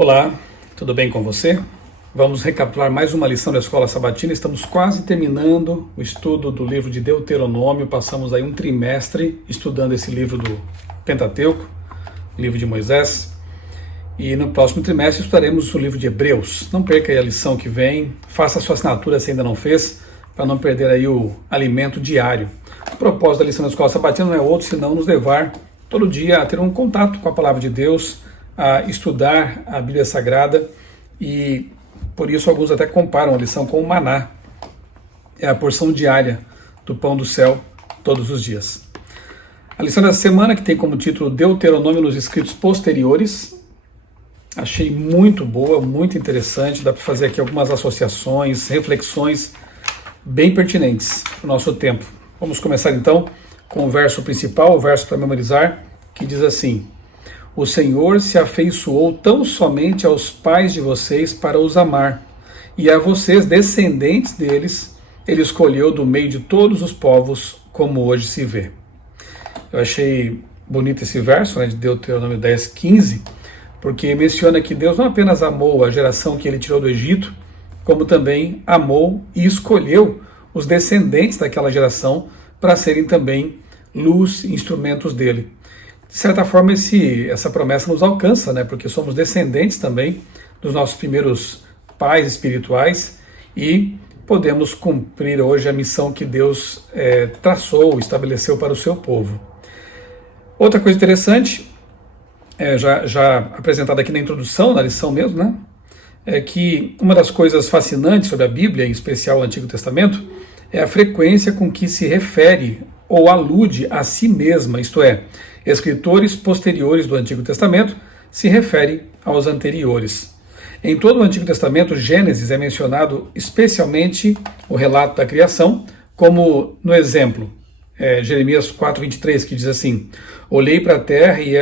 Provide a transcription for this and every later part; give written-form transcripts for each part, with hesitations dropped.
Olá, tudo bem com você? Vamos recapitular mais uma lição da Escola Sabatina. Estamos quase terminando o estudo do livro de Deuteronômio. Passamos aí um trimestre estudando esse livro do Pentateuco, livro de Moisés. E no próximo trimestre estudaremos o livro de Hebreus. Não perca aí a lição que vem, faça a sua assinatura se ainda não fez, para não perder aí o alimento diário. O propósito da lição da Escola Sabatina não é outro, senão nos levar todo dia a ter um contato com a Palavra de Deus, a estudar a Bíblia Sagrada, e por isso alguns até comparam a lição com o maná. É a porção diária do pão do céu todos os dias. A lição dessa semana, que tem como título Deuteronômio nos escritos posteriores, achei muito boa, muito interessante, dá para fazer aqui algumas associações, reflexões bem pertinentes para o nosso tempo. Vamos começar então com o verso principal, o verso para memorizar, que diz assim: O Senhor se afeiçoou tão somente aos pais de vocês para os amar, e a vocês, descendentes deles, ele escolheu do meio de todos os povos, como hoje se vê. Eu achei bonito esse verso, de Deuteronômio 10:15, porque menciona que Deus não apenas amou a geração que ele tirou do Egito, como também amou e escolheu os descendentes daquela geração para serem também luz e instrumentos dele. De certa forma, essa promessa nos alcança, porque somos descendentes também dos nossos primeiros pais espirituais e podemos cumprir hoje a missão que Deus traçou, estabeleceu para o seu povo. Outra coisa interessante, já apresentada aqui na introdução, na lição mesmo, é que uma das coisas fascinantes sobre a Bíblia, em especial o Antigo Testamento, é a frequência com que se refere ou alude a si mesma, isto é, escritores posteriores do Antigo Testamento se refere aos anteriores. Em todo o Antigo Testamento, Gênesis é mencionado especialmente o relato da criação, como no exemplo, Jeremias 4:23, que diz assim: Olhei para a terra e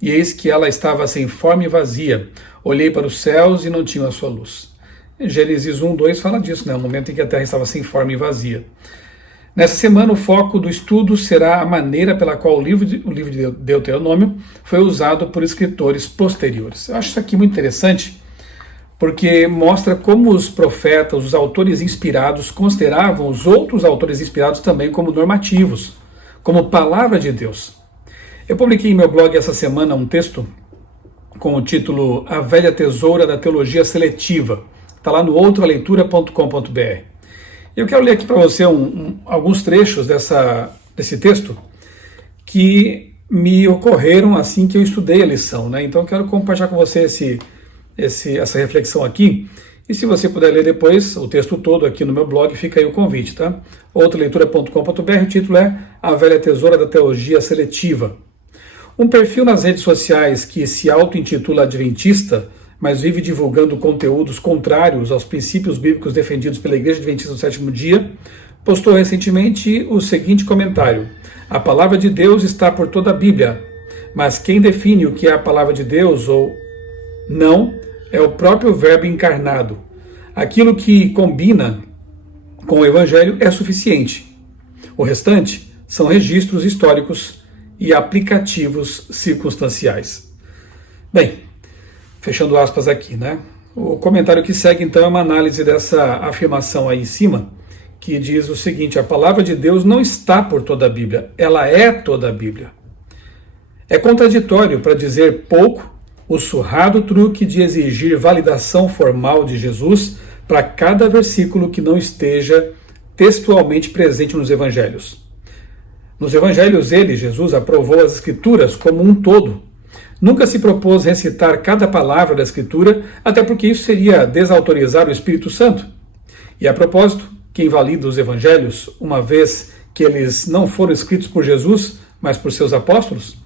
eis que ela estava sem forma e vazia. Olhei para os céus e não tinham a sua luz. Gênesis 1:2 fala disso, o momento em que a terra estava sem forma e vazia. Nessa semana, o foco do estudo será a maneira pela qual o livro de Deuteronômio foi usado por escritores posteriores. Eu acho isso aqui muito interessante, porque mostra como os profetas, os autores inspirados, consideravam os outros autores inspirados também como normativos, como palavra de Deus. Eu publiquei em meu blog essa semana um texto com o título A Velha Tesoura da Teologia Seletiva. Está lá no outraleitura.com.br. Eu quero ler aqui para você alguns trechos desse texto que me ocorreram assim que eu estudei a lição. Então eu quero compartilhar com você essa reflexão aqui. E se você puder ler depois o texto todo aqui no meu blog, fica aí o convite. outraleitura.com.br, o título é A Velha Tesoura da Teologia Seletiva. Um perfil nas redes sociais que se auto-intitula adventista, mas vive divulgando conteúdos contrários aos princípios bíblicos defendidos pela Igreja Adventista do Sétimo Dia, postou recentemente o seguinte comentário: A palavra de Deus está por toda a Bíblia, mas quem define o que é a palavra de Deus ou não é o próprio Verbo encarnado. Aquilo que combina com o Evangelho é suficiente. O restante são registros históricos e aplicativos circunstanciais. Bem, fechando aspas aqui, O comentário que segue, então, é uma análise dessa afirmação aí em cima, que diz o seguinte: a palavra de Deus não está por toda a Bíblia, ela é toda a Bíblia. É contraditório, para dizer pouco, o surrado truque de exigir validação formal de Jesus para cada versículo que não esteja textualmente presente nos Evangelhos. Nos Evangelhos, Jesus, aprovou as Escrituras como um todo. Nunca se propôs recitar cada palavra da Escritura, até porque isso seria desautorizar o Espírito Santo. E a propósito, quem valida os Evangelhos, uma vez que eles não foram escritos por Jesus, mas por seus apóstolos?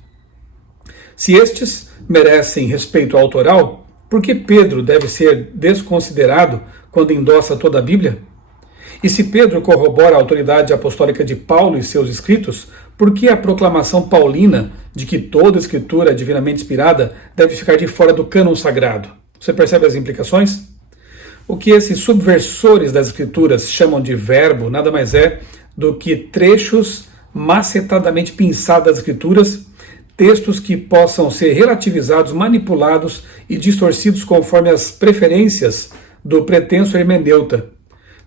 Se estes merecem respeito autoral, por que Pedro deve ser desconsiderado quando endossa toda a Bíblia? E se Pedro corrobora a autoridade apostólica de Paulo e seus escritos, por que a proclamação paulina de que toda escritura é divinamente inspirada deve ficar de fora do cânon sagrado? Você percebe as implicações? O que esses subversores das escrituras chamam de verbo nada mais é do que trechos macetadamente pinçados das escrituras, textos que possam ser relativizados, manipulados e distorcidos conforme as preferências do pretenso hermeneuta.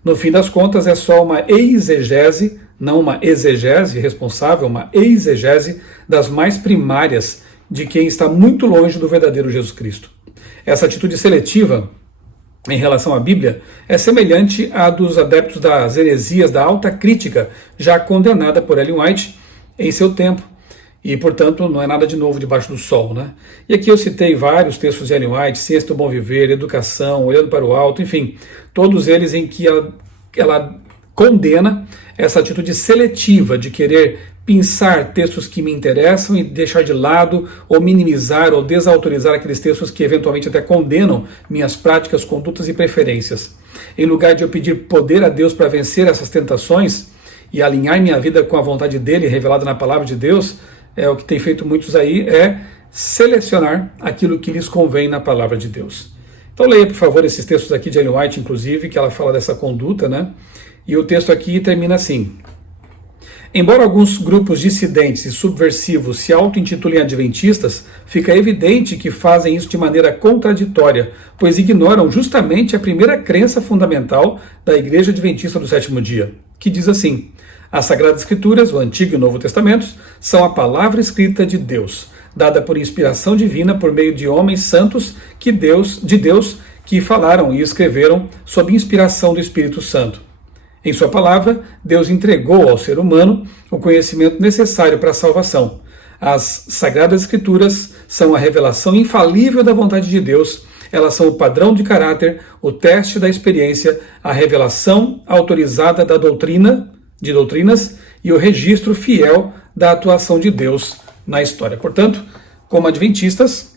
No fim das contas, é só uma exegese, não uma exegese responsável, uma exegese das mais primárias de quem está muito longe do verdadeiro Jesus Cristo. Essa atitude seletiva em relação à Bíblia é semelhante à dos adeptos das heresias da alta crítica, já condenada por Ellen White em seu tempo. E, portanto, não é nada de novo debaixo do sol, né? E aqui eu citei vários textos de Ellen White, Ciência do Bom Viver, Educação, Olhando para o Alto, enfim, todos eles em que ela condena essa atitude seletiva de querer pensar textos que me interessam e deixar de lado ou minimizar ou desautorizar aqueles textos que eventualmente até condenam minhas práticas, condutas e preferências. Em lugar de eu pedir poder a Deus para vencer essas tentações e alinhar minha vida com a vontade dele revelada na palavra de Deus, o que tem feito muitos aí é selecionar aquilo que lhes convém na palavra de Deus. Então leia, por favor, esses textos aqui de Ellen White, inclusive, que ela fala dessa conduta, né? E o texto aqui termina assim: embora alguns grupos dissidentes e subversivos se auto-intitulem adventistas, fica evidente que fazem isso de maneira contraditória, pois ignoram justamente a primeira crença fundamental da Igreja Adventista do Sétimo Dia, que diz assim: as Sagradas Escrituras, o Antigo e o Novo Testamentos, são a palavra escrita de Deus, dada por inspiração divina por meio de homens santos de Deus que falaram e escreveram sob inspiração do Espírito Santo. Em sua palavra, Deus entregou ao ser humano o conhecimento necessário para a salvação. As Sagradas Escrituras são a revelação infalível da vontade de Deus. Elas são o padrão de caráter, o teste da experiência, a revelação autorizada de doutrinas e o registro fiel da atuação de Deus na história. Portanto, como adventistas,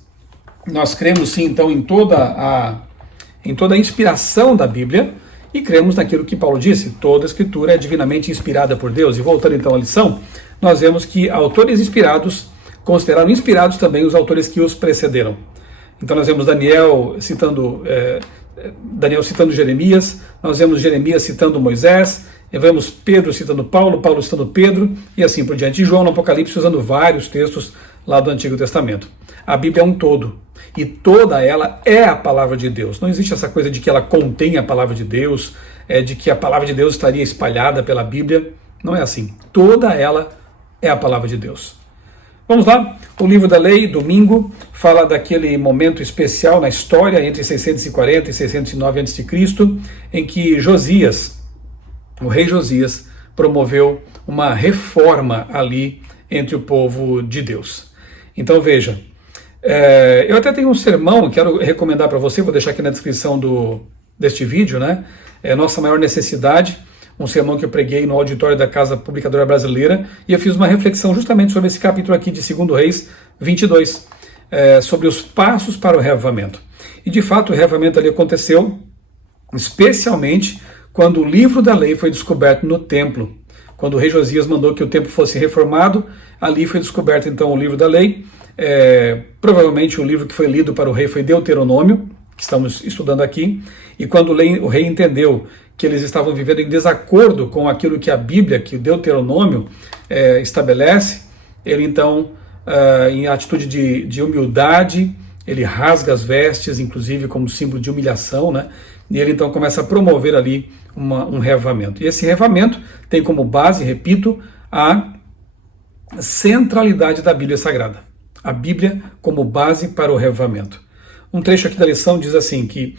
nós cremos sim, então, em toda a inspiração da Bíblia e cremos naquilo que Paulo disse: toda a Escritura é divinamente inspirada por Deus. E voltando então à lição, nós vemos que autores inspirados consideraram inspirados também os autores que os precederam. Então nós vemos Daniel citando Jeremias, nós vemos Jeremias citando Moisés, vemos Pedro citando Paulo, Paulo citando Pedro, e assim por diante. E João no Apocalipse usando vários textos lá do Antigo Testamento. A Bíblia é um todo, e toda ela é a palavra de Deus. Não existe essa coisa de que ela contém a palavra de Deus, de que a palavra de Deus estaria espalhada pela Bíblia. Não é assim. Toda ela é a palavra de Deus. Vamos lá, o livro da lei, domingo, fala daquele momento especial na história entre 640 e 609 a.C., em que Josias, o rei Josias, promoveu uma reforma ali entre o povo de Deus. Então veja, eu até tenho um sermão, quero recomendar para você, vou deixar aqui na descrição deste vídeo, né? Nossa Maior Necessidade, um sermão que eu preguei no auditório da Casa Publicadora Brasileira, e eu fiz uma reflexão justamente sobre esse capítulo aqui de 2 Reis 22, sobre os passos para o reavivamento. E de fato o reavivamento ali aconteceu, especialmente quando o livro da lei foi descoberto no templo. Quando o rei Josias mandou que o templo fosse reformado, ali foi descoberto então o livro da lei. Provavelmente o livro que foi lido para o rei foi Deuteronômio, que estamos estudando aqui, e quando o rei entendeu que eles estavam vivendo em desacordo com aquilo que a Bíblia, que o Deuteronômio estabelece, ele então, em atitude de humildade, ele rasga as vestes, inclusive como símbolo de humilhação, né? E ele então começa a promover ali um reavivamento. E esse reavivamento tem como base, repito, a centralidade da Bíblia Sagrada. A Bíblia como base para o reavivamento. Um trecho aqui da lição diz assim que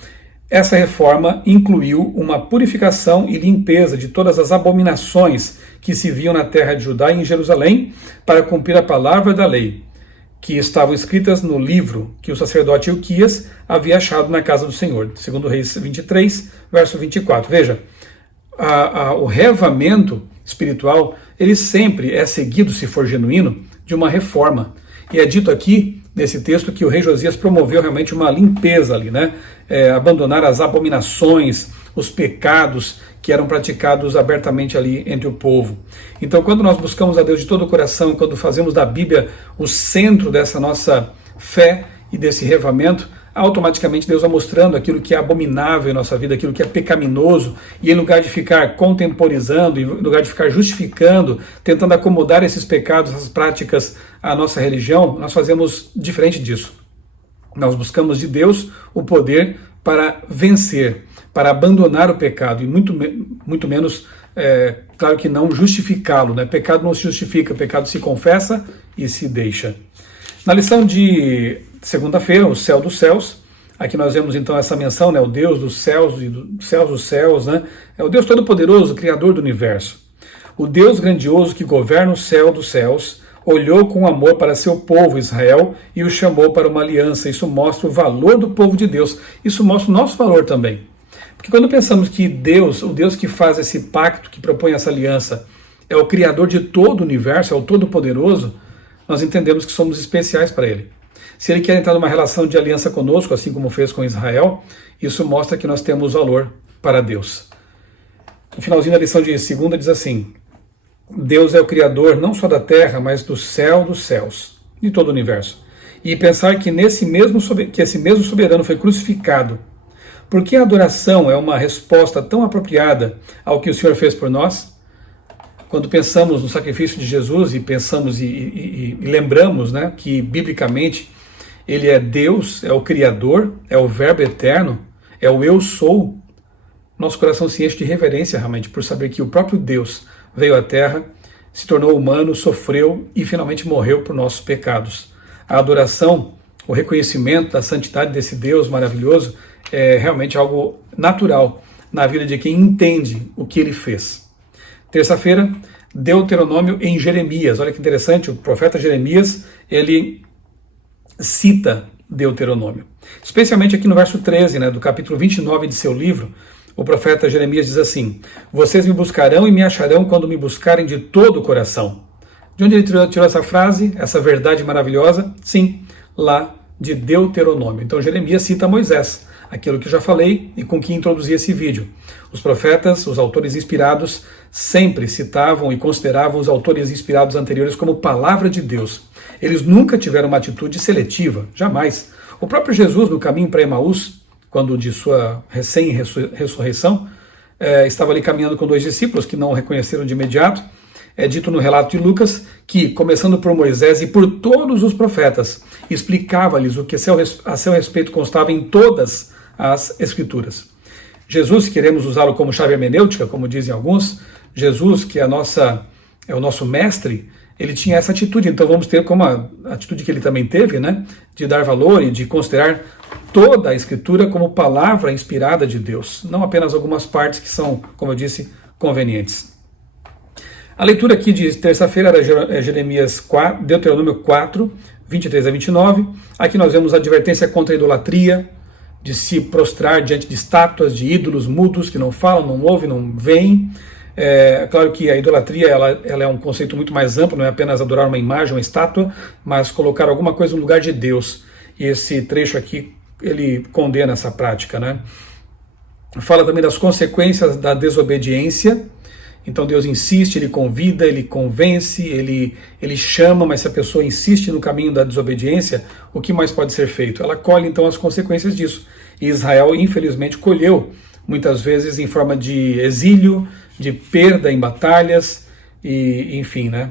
essa reforma incluiu uma purificação e limpeza de todas as abominações que se viam na terra de Judá e em Jerusalém para cumprir a palavra da lei, que estavam escritas no livro que o sacerdote Ilquias havia achado na casa do Senhor. 2 Reis 23, verso 24. Veja, o reavivamento espiritual, ele sempre é seguido, se for genuíno, de uma reforma. E é dito aqui, nesse texto, que o rei Josias promoveu realmente uma limpeza ali, né? Abandonar as abominações, os pecados que eram praticados abertamente ali entre o povo. Então, quando nós buscamos a Deus de todo o coração, quando fazemos da Bíblia o centro dessa nossa fé e desse reavivamento, automaticamente Deus vai mostrando aquilo que é abominável em nossa vida, aquilo que é pecaminoso, e em lugar de ficar contemporizando, em lugar de ficar justificando, tentando acomodar esses pecados, essas práticas à nossa religião, nós fazemos diferente disso. Nós buscamos de Deus o poder para vencer, para abandonar o pecado, e muito menos, claro que não, justificá-lo, né? Pecado não se justifica, pecado se confessa e se deixa. Na lição de segunda-feira, o céu dos céus, aqui nós vemos então essa menção, né, o Deus dos céus e dos céus, né, é o Deus todo-poderoso, criador do universo. O Deus grandioso que governa o céu dos céus, olhou com amor para seu povo Israel e o chamou para uma aliança. Isso mostra o valor do povo de Deus, isso mostra o nosso valor também. Porque quando pensamos que Deus, o Deus que faz esse pacto, que propõe essa aliança, é o criador de todo o universo, é o todo-poderoso, nós entendemos que somos especiais para Ele. Se Ele quer entrar numa relação de aliança conosco, assim como fez com Israel, isso mostra que nós temos valor para Deus. No finalzinho da lição de segunda diz assim: Deus é o Criador não só da terra, mas do céu dos céus, de todo o universo. E pensar que esse mesmo soberano foi crucificado, porque a adoração é uma resposta tão apropriada ao que o Senhor fez por nós. Quando pensamos no sacrifício de Jesus e pensamos e lembramos, né, que biblicamente Ele é Deus, é o Criador, é o Verbo eterno, é o Eu Sou, nosso coração se enche de reverência realmente por saber que o próprio Deus veio à Terra, se tornou humano, sofreu e finalmente morreu por nossos pecados. A adoração, o reconhecimento da santidade desse Deus maravilhoso é realmente algo natural na vida de quem entende o que Ele fez. Terça-feira, Deuteronômio em Jeremias. Olha que interessante, o profeta Jeremias, ele cita Deuteronômio. Especialmente aqui no verso 13, né, do capítulo 29 de seu livro, o profeta Jeremias diz assim: vocês me buscarão e me acharão quando me buscarem de todo o coração. De onde ele tirou essa frase, essa verdade maravilhosa? Sim, lá de Deuteronômio. Então Jeremias cita Moisés, aquilo que eu já falei e com que introduzi esse vídeo. Os profetas, os autores inspirados, sempre citavam e consideravam os autores inspirados anteriores como palavra de Deus. Eles nunca tiveram uma atitude seletiva, jamais. O próprio Jesus, no caminho para Emaús, quando de sua recém-ressurreição, estava ali caminhando com 2 discípulos que não o reconheceram de imediato. É dito no relato de Lucas que, começando por Moisés e por todos os profetas, explicava-lhes o que a seu respeito constava em todas as Escrituras. Jesus, queremos usá-lo como chave hermenêutica, como dizem alguns, Jesus, que é o nosso mestre, ele tinha essa atitude, então vamos ter como a atitude que ele também teve, né, de dar valor e de considerar toda a Escritura como palavra inspirada de Deus, não apenas algumas partes que são, como eu disse, convenientes. A leitura aqui de terça-feira era Deuteronômio 4, 23 a 29. Aqui nós vemos a advertência contra a idolatria, de se prostrar diante de estátuas, de ídolos mudos que não falam, não ouvem, não veem. Claro que a idolatria ela é um conceito muito mais amplo, não é apenas adorar uma imagem, uma estátua, mas colocar alguma coisa no lugar de Deus. E esse trecho aqui, ele condena essa prática, né? Fala também das consequências da desobediência. Então Deus insiste, Ele convida, Ele convence, Ele chama, mas se a pessoa insiste no caminho da desobediência, o que mais pode ser feito? Ela colhe então as consequências disso. E Israel, infelizmente, colheu, muitas vezes em forma de exílio, de perda em batalhas, e enfim, né?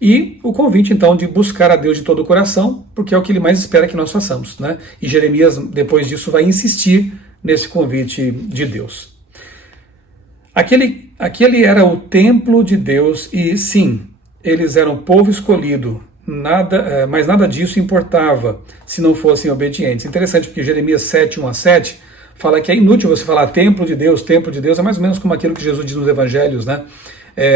E o convite então de buscar a Deus de todo o coração, porque é o que Ele mais espera que nós façamos, né? E Jeremias, depois disso, vai insistir nesse convite de Deus. Aquele era o templo de Deus e, sim, eles eram povo escolhido, mas nada disso importava se não fossem obedientes. Interessante porque Jeremias 7, 1 a 7 fala que é inútil você falar templo de Deus é mais ou menos como aquilo que Jesus diz nos evangelhos, né?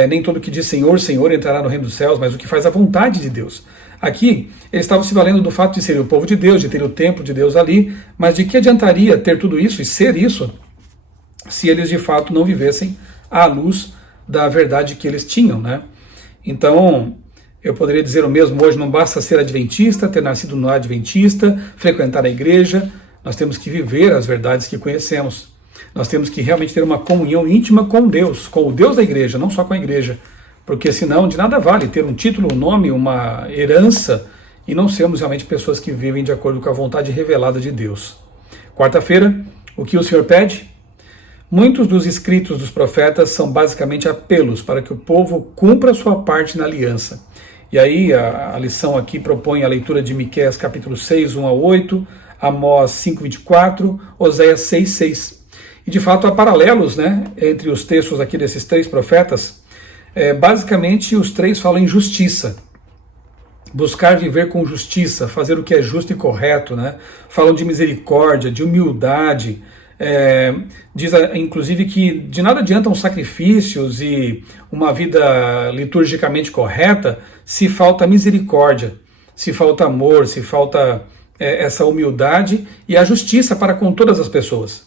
Nem todo que diz Senhor, Senhor entrará no reino dos céus, mas o que faz a vontade de Deus. Aqui, eles estavam se valendo do fato de ser o povo de Deus, de ter o templo de Deus ali, mas de que adiantaria ter tudo isso e ser isso se eles de fato não vivessem à luz da verdade que eles tinham, né? Então, eu poderia dizer o mesmo hoje, não basta ser adventista, ter nascido no adventista, frequentar a igreja, nós temos que viver as verdades que conhecemos. Nós temos que realmente ter uma comunhão íntima com Deus, com o Deus da igreja, não só com a igreja, porque senão de nada vale ter um título, um nome, uma herança e não sermos realmente pessoas que vivem de acordo com a vontade revelada de Deus. Quarta-feira, o que o Senhor pede? Muitos dos escritos dos profetas são basicamente apelos para que o povo cumpra a sua parte na aliança. E aí a lição aqui propõe a leitura de Miqueias capítulo 6, 1 a 8, Amós 5, 24, Oséias 6, 6. E de fato há paralelos, né, entre os textos aqui desses três profetas. Basicamente os três falam em justiça. Buscar viver com justiça, fazer o que é justo e correto, né? Falam de misericórdia, de humildade. Diz inclusive que de nada adiantam sacrifícios e uma vida liturgicamente correta se falta misericórdia, se falta amor, se falta essa humildade e a justiça para com todas as pessoas,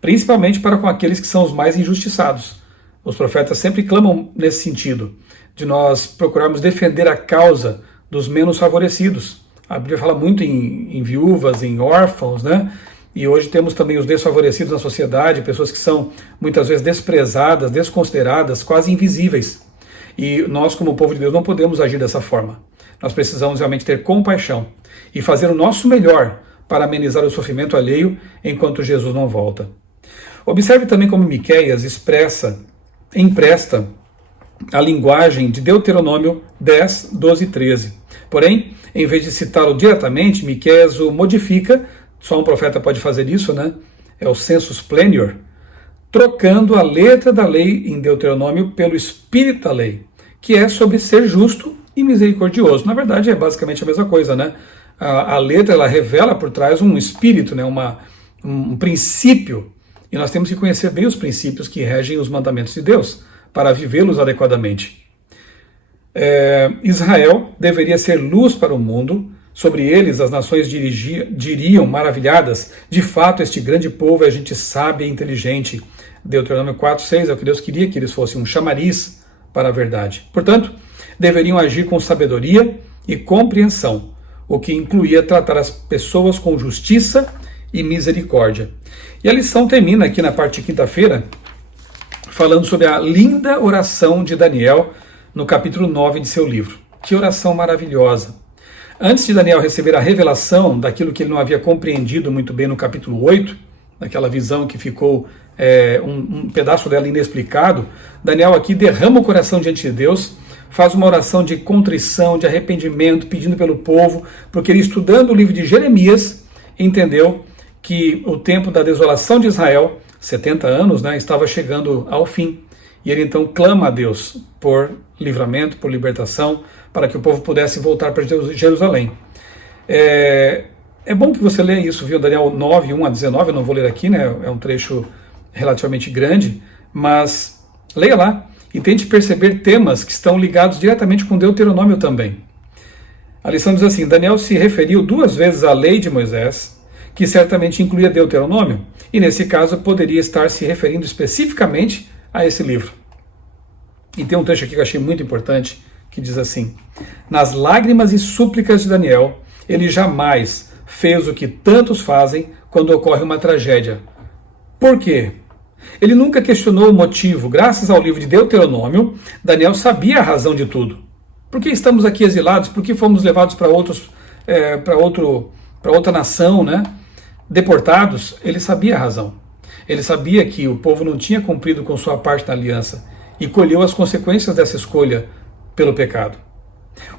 principalmente para com aqueles que são os mais injustiçados. Os profetas sempre clamam nesse sentido, de nós procurarmos defender a causa dos menos favorecidos. A Bíblia fala muito em viúvas, em órfãos, né? E hoje temos também os desfavorecidos na sociedade, pessoas que são muitas vezes desprezadas, desconsideradas, quase invisíveis. E nós, como povo de Deus, não podemos agir dessa forma. Nós precisamos realmente ter compaixão e fazer o nosso melhor para amenizar o sofrimento alheio enquanto Jesus não volta. Observe também como Miqueias empresta a linguagem de Deuteronômio 10, 12 e 13. Porém, em vez de citá-lo diretamente, Miqueias o modifica. Só um profeta pode fazer isso, né? É o sensus plenior, trocando a letra da lei em Deuteronômio pelo espírito da lei, que é sobre ser justo e misericordioso. Na verdade, é basicamente a mesma coisa, né? A letra, ela revela por trás um espírito, né? Um princípio, e nós temos que conhecer bem os princípios que regem os mandamentos de Deus, para vivê-los adequadamente. Israel deveria ser luz para o mundo. Sobre eles as nações diriam maravilhadas, de fato este grande povo é gente sábia e inteligente. Deuteronômio 4, 6 é o que Deus queria, que eles fossem um chamariz para a verdade. Portanto, deveriam agir com sabedoria e compreensão, o que incluía tratar as pessoas com justiça e misericórdia. E a lição termina aqui na parte de quinta-feira, falando sobre a linda oração de Daniel no capítulo 9 de seu livro. Que oração maravilhosa! Antes de Daniel receber a revelação daquilo que ele não havia compreendido muito bem no capítulo 8, naquela visão que ficou um pedaço dela inexplicado, Daniel aqui derrama o coração diante de Deus, faz uma oração de contrição, de arrependimento, pedindo pelo povo, porque ele, estudando o livro de Jeremias, entendeu que o tempo da desolação de Israel, 70 anos, né, estava chegando ao fim. E ele então clama a Deus por livramento, por libertação, para que o povo pudesse voltar para Jerusalém. É bom que você leia isso, viu? Daniel 9, 1 a 19, eu não vou ler aqui, né? É um trecho relativamente grande, mas leia lá e tente perceber temas que estão ligados diretamente com Deuteronômio também. A lição diz assim: Daniel se referiu 2 vezes à lei de Moisés, que certamente incluía Deuteronômio, e nesse caso poderia estar se referindo especificamente a esse livro. E tem um trecho aqui que eu achei muito importante, que diz assim: nas lágrimas e súplicas de Daniel, ele jamais fez o que tantos fazem quando ocorre uma tragédia. Por quê? Ele nunca questionou o motivo. Graças ao livro de Deuteronômio, Daniel sabia a razão de tudo. Por que estamos aqui exilados? Por que fomos levados para outra nação, né? Deportados? Ele sabia a razão. Ele sabia que o povo não tinha cumprido com sua parte na aliança e colheu as consequências dessa escolha pelo pecado.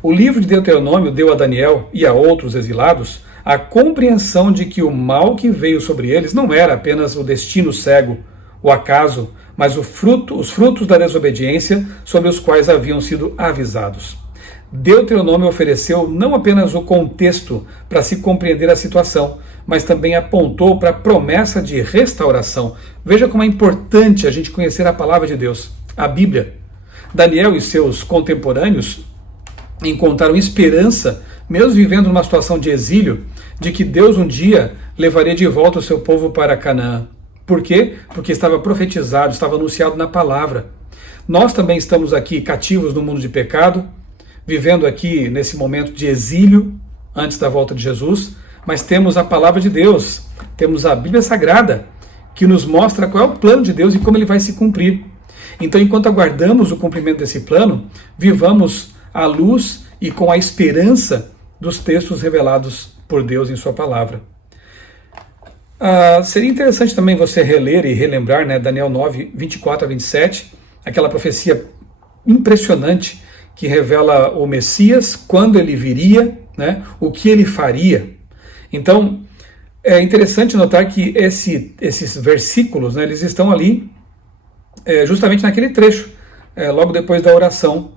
O livro de Deuteronômio deu a Daniel e a outros exilados a compreensão de que o mal que veio sobre eles não era apenas o destino cego, o acaso, mas os frutos da desobediência sobre os quais haviam sido avisados. Deuteronômio ofereceu não apenas o contexto para se compreender a situação, mas também apontou para a promessa de restauração. Veja como é importante a gente conhecer a palavra de Deus, a Bíblia. Daniel e seus contemporâneos encontraram esperança, mesmo vivendo numa situação de exílio, de que Deus um dia levaria de volta o seu povo para Canaã. Por quê? Porque estava profetizado, estava anunciado na palavra. Nós também estamos aqui cativos no mundo de pecado, vivendo aqui nesse momento de exílio, antes da volta de Jesus, mas temos a palavra de Deus, temos a Bíblia Sagrada, que nos mostra qual é o plano de Deus e como ele vai se cumprir. Então, enquanto aguardamos o cumprimento desse plano, vivamos à luz e com a esperança dos textos revelados por Deus em sua palavra. Seria interessante também você reler e relembrar, né, Daniel 9, 24 a 27, aquela profecia impressionante que revela o Messias, quando ele viria, né, o que ele faria. Então, é interessante notar que esses versículos, né, eles estão ali justamente naquele trecho, logo depois da oração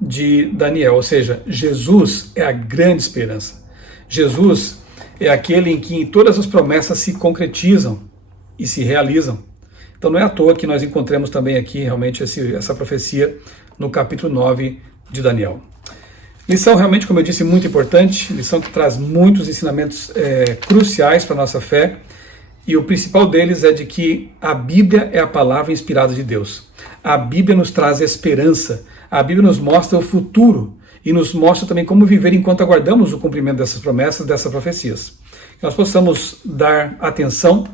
de Daniel, ou seja, Jesus é a grande esperança. Jesus é aquele em que todas as promessas se concretizam e se realizam. Então não é à toa que nós encontramos também aqui realmente essa profecia no capítulo 9 de Daniel. Lição realmente, como eu disse, muito importante, lição que traz muitos ensinamentos cruciais para a nossa fé, e o principal deles é de que a Bíblia é a palavra inspirada de Deus. A Bíblia nos traz esperança, a Bíblia nos mostra o futuro e nos mostra também como viver enquanto aguardamos o cumprimento dessas promessas, dessas profecias. Que nós possamos dar atenção,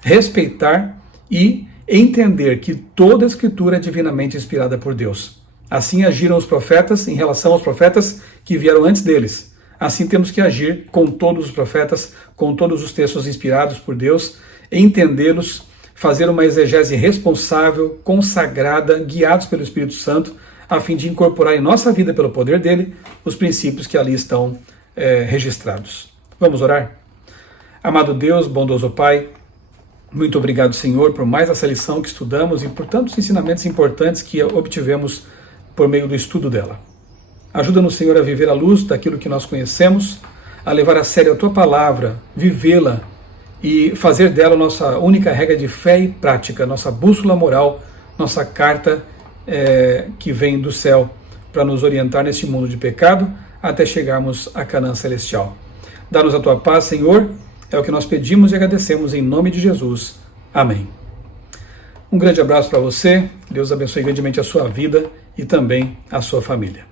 respeitar e entender que toda a Escritura é divinamente inspirada por Deus. Assim agiram os profetas em relação aos profetas que vieram antes deles. Assim temos que agir com todos os profetas, com todos os textos inspirados por Deus, entendê-los, fazer uma exegese responsável, consagrada, guiados pelo Espírito Santo, a fim de incorporar em nossa vida, pelo poder dele, os princípios que ali estão registrados. Vamos orar? Amado Deus, bondoso Pai, muito obrigado, Senhor, por mais essa lição que estudamos e por tantos ensinamentos importantes que obtivemos por meio do estudo dela. Ajuda-nos, Senhor, a viver à luz daquilo que nós conhecemos, a levar a sério a Tua palavra, vivê-la e fazer dela nossa única regra de fé e prática, nossa bússola moral, nossa carta que vem do céu para nos orientar neste mundo de pecado até chegarmos à Canaã celestial. Dá-nos a Tua paz, Senhor, é o que nós pedimos e agradecemos em nome de Jesus. Amém. Um grande abraço para você, Deus abençoe grandemente a sua vida e também a sua família.